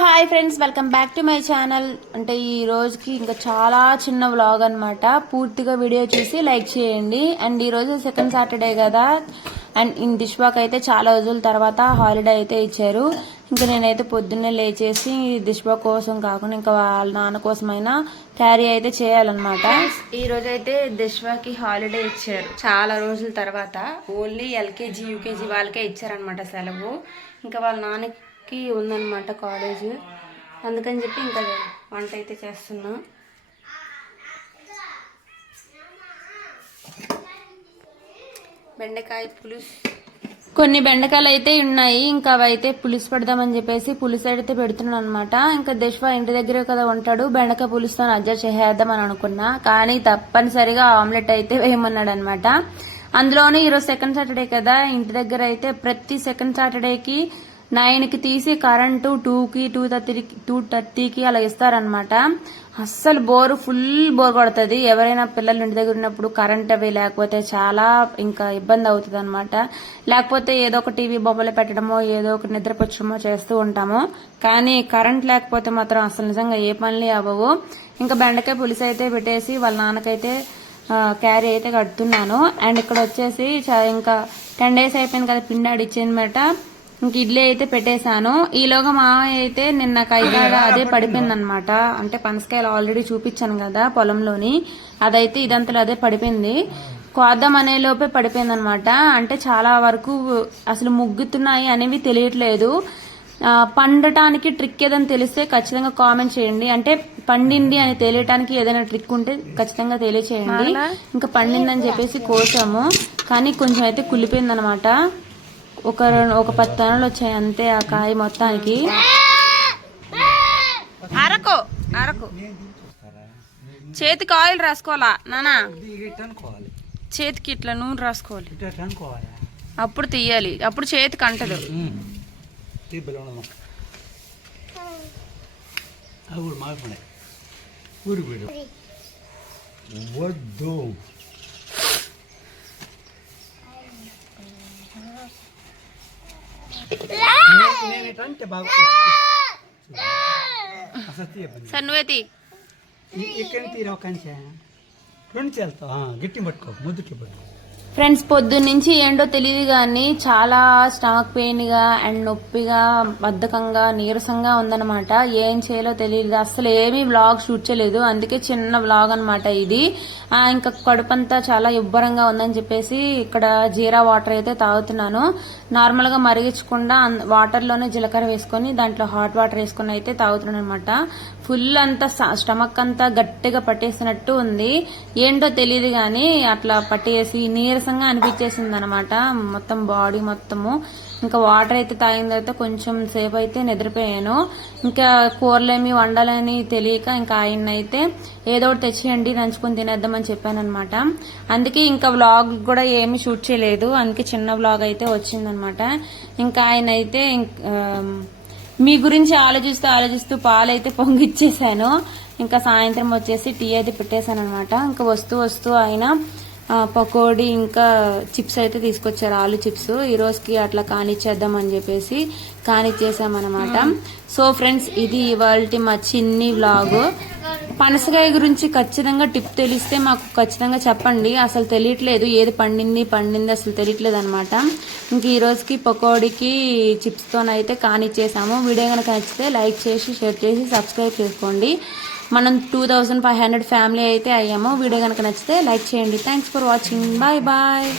Hi friends, welcome back to my channel. అంటే ఈ రోజుకి ఇంకా చాలా చిన్న వ్లాగ్ అనమాట. పూర్తిగా వీడియో చూసి లైక్ చేయండి. అండ్ ఈ రోజు సెకండ్ సాటర్డే కదా, అండ్ ఇన్ దిష్వాక్ అయితే చాలా రోజుల తర్వాత హాలిడే అయితే ఇచ్చారు. ఇంకా నేనైతే పొద్దున్నే లేచేసి దిష్వా కోసం కాకుండా ఇంకా వాళ్ళ నాన్న కోసమైనా క్యారీ అయితే చేయాలన్నమాట. ఈ రోజు అయితే దిష్వాకి హాలిడే ఇచ్చారు చాలా రోజుల తర్వాత. ఓన్లీ ఎల్కేజీ యూకేజీ వాళ్ళకే ఇచ్చారనమాట సెలవు. ఇంకా వాళ్ళ నాన్నకి ఉందన్నమాట కాలేజ్, అందుకని చెప్పి ఇంకా వంట అయితే చేస్తున్నా. బెండకాయ పులుసు, కొన్ని బెండకాయలు అయితే ఉన్నాయి, ఇంకా అవి అయితే పులుసు పెడదామని చెప్పేసి పులుసు అయితే పెడుతున్నాను అనమాట. ఇంకా దిష్వా ఇంటి దగ్గరే కదా ఉంటాడు, బెండకాయ పులుసుతో అడ్జస్ట్ చేసేద్దామని అనుకున్నా, కానీ తప్పనిసరిగా ఆమ్లెట్ అయితే వేయమన్నాడు అనమాట. అందులోనే ఈరోజు సెకండ్ సాటర్డే కదా, ఇంటి దగ్గర అయితే ప్రతి సెకండ్ సాటర్డేకి 9కి తీసి కరెంటు 2కి 2:30కి అలా ఇస్తారనమాట. అస్సలు ఫుల్ బోర్ కొడుతుంది. ఎవరైనా పిల్లలు ఇంటి దగ్గర ఉన్నప్పుడు కరెంట్ అవి లేకపోతే చాలా ఇంకా ఇబ్బంది అవుతుంది అనమాట. లేకపోతే ఏదో ఒక టీవీ బొమ్మలు పెట్టడమో ఏదో ఒక నిద్రపుచ్చడమో చేస్తూ ఉంటాము, కానీ కరెంట్ లేకపోతే మాత్రం అసలు నిజంగా ఏ పనులు అవ్వవు. ఇంకా బెండకాయ పులుసు అయితే పెట్టేసి వాళ్ళ నాన్నకైతే క్యారీ అయితే కడుతున్నాను. అండ్ ఇక్కడ వచ్చేసి ఇంకా 10 days అయిపోయింది కదా పిండి ఆడిచ్చిందన్నమాట. ఇంక ఇడ్లీ అయితే పెట్టేశాను. ఈలోగా మామయ్య అయితే నిన్న కైకాడ అదే పడిపోయింది అనమాట. అంటే పనసకాయలు ఆల్రెడీ చూపించాను కదా పొలంలోని, అదైతే ఇదంతా అదే పడిపోయింది. కోద్దాం అనే లోపే పడిపోయింది అనమాట. అంటే చాలా వరకు అసలు ముగ్గుతున్నాయి అనేవి తెలియట్లేదు. పండటానికి ట్రిక్ ఏదైనా తెలిస్తే ఖచ్చితంగా కామెంట్ చేయండి. అంటే పండింది అని తెలియటానికి ఏదైనా ట్రిక్ ఉంటే ఖచ్చితంగా తెలియచేయండి. ఇంకా పండిందని చెప్పేసి కోసాము, కానీ కొంచెం అయితే కుళ్ళిపోయింది అనమాట. ఒక 10 టన్నులు వచ్చాయి అంతే ఆ కాయ మొత్తానికి. అరకు అరకు చేతికి ఆయిల్ రాసుకోవాలా నానా, చేతికి ఇట్లా నూనె రాసుకోవాలి, అప్పుడు తీయాలి, అప్పుడు చేతికి అంటదు. సార్ నువ్వే తీ, గట్టి పట్టుకో, ముద్దుకి పట్టుకో. ఫ్రెండ్స్ పొద్దున్న నుంచి ఏంటో తెలియదు కానీ చాలా స్టమక్ పెయిన్ గా అండ్ నొప్పిగా బద్ధకంగా నీరసంగా ఉందన్నమాట. ఏం చేయాలో తెలియదు, అసలు ఏమీ వ్లాగ్ షూట్ చేయలేదు, అందుకే చిన్న వ్లాగ్ అనమాట ఇది. ఇంకా కడుపంతా చాలా ఉబ్బరంగా ఉందని చెప్పేసి ఇక్కడ జీరా వాటర్ అయితే తాగుతున్నాను. నార్మల్ గా మరిగించకుండా వాటర్ లోనే జీలకర్ర వేసుకొని దాంట్లో హాట్ వాటర్ వేసుకొని అయితే తాగుతున్నాను అనమాట. ఫుల్ అంతా స్టమక్ అంతా గట్టిగా పట్టేసినట్టు ఉంది, ఏంటో తెలియదు కానీ అట్లా పట్టేసి నీరసంగా అనిపించేసింది అనమాట మొత్తం బాడీ మొత్తము. ఇంకా వాటర్ అయితే తాగిన తర్వాత కొంచెం సేపు అయితే నిద్రపోయాను. ఇంకా కూరలేమి వండాలని తెలియక ఇంకా ఆయన అయితే ఏదో ఒకటి తెచ్చేయండి నంచుకొని తినేద్దామని చెప్పాను అనమాట. అందుకే ఇంకా వ్లాగ్ కూడా ఏమి షూట్ చేయలేదు, అందుకే చిన్న వ్లాగ్ అయితే వచ్చిందనమాట. ఇంకా ఆయన అయితే మీ గురించి ఆలోచిస్తూ పాలైతే పొంగిచ్చేసాను. ఇంకా సాయంత్రం వచ్చేసి టీ అయితే పెట్టేశాను అనమాట. ఇంకా వస్తూ ఆయన పకోడీ ఇంకా చిప్స్ అయితే తీసుకొచ్చారు, ఆలు చిప్స్. ఈ రోజుకి అట్లా కానిచ్చేద్దాం అని చెప్పేసి కానిచ్చేసామన్నమాట. సో ఫ్రెండ్స్, ఇది ఇవాళ మా చిన్ని వ్లాగ్. పనసకాయ గురించి ఖచ్చితంగా టిప్ తెలిస్తే మాకు ఖచ్చితంగా చెప్పండి. అసలు తెలియట్లేదు, ఏది పండింది అసలు తెలియట్లేదు అనమాట. ఇంక ఈ రోజుకి పకోడీకి చిప్స్తోనైతే కానిచ్చేసాము. వీడియో కనుక నచ్చితే లైక్ చేసి షేర్ చేసి సబ్స్క్రైబ్ చేసుకోండి. మనం 2500 ఫ్యామిలీ అయితే అయ్యాము. వీడియో కనుక నచ్చితే లైక్ చేయండి. Thanks for watching. Bye bye.